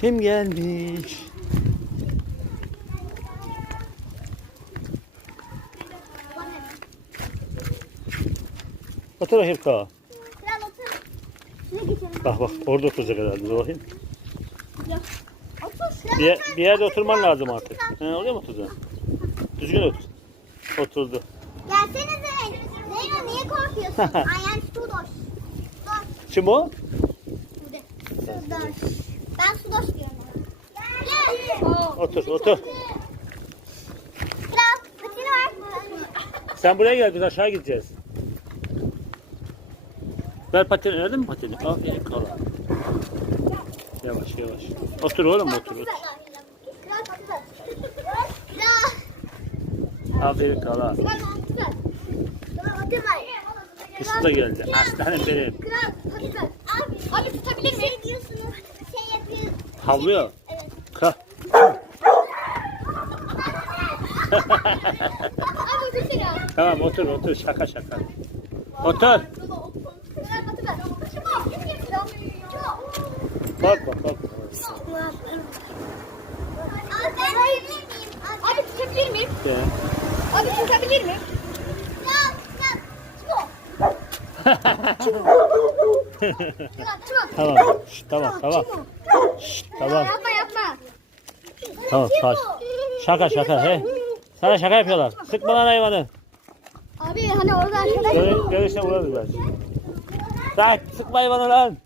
Kim gelmiş? Otur bakayım Kaan. Kral otur. Şuraya geçelim. Bak bak orada oturacak herhalde. Dur bakayım. Yok. Otur. Kral Bir, yer- otur. bir yerde oturman Otur. lazım artık. He, oraya mı oturacaksın? Düzgün otur. Oturdu. Gelsenize. Zeyno niye korkuyorsun? Ayağın su doş. Doş. Kim o? Doş. Ben su. Gel. Otur otur. Kral patini var. Sen buraya gel biz aşağı gideceğiz. Ver patini. Verdin mi patini? Aferin Kaan. Yavaş yavaş. Otur oğlum otur otur. Aferin ver. Yusuf da geldi. Aslanım benim. Abi tutabilir miyim? Havlıyor. Evet. Kalk. Şey. Tamam otur otur şaka şaka. Otur. Korkma korkma. Abi tutabilir miyim? Ya. Abi tutabilir miyim? Ya. Çabuk. tamam. Tamam tamam. Tamam. Yapma yapma. Tamam saç. Şaka şaka he. Sana şaka yapıyorlar. Sıkma lan hayvanı. Abi hani orada arkadaş. Görü, görürse vurarız ben. Tak sıkma hayvanı lan.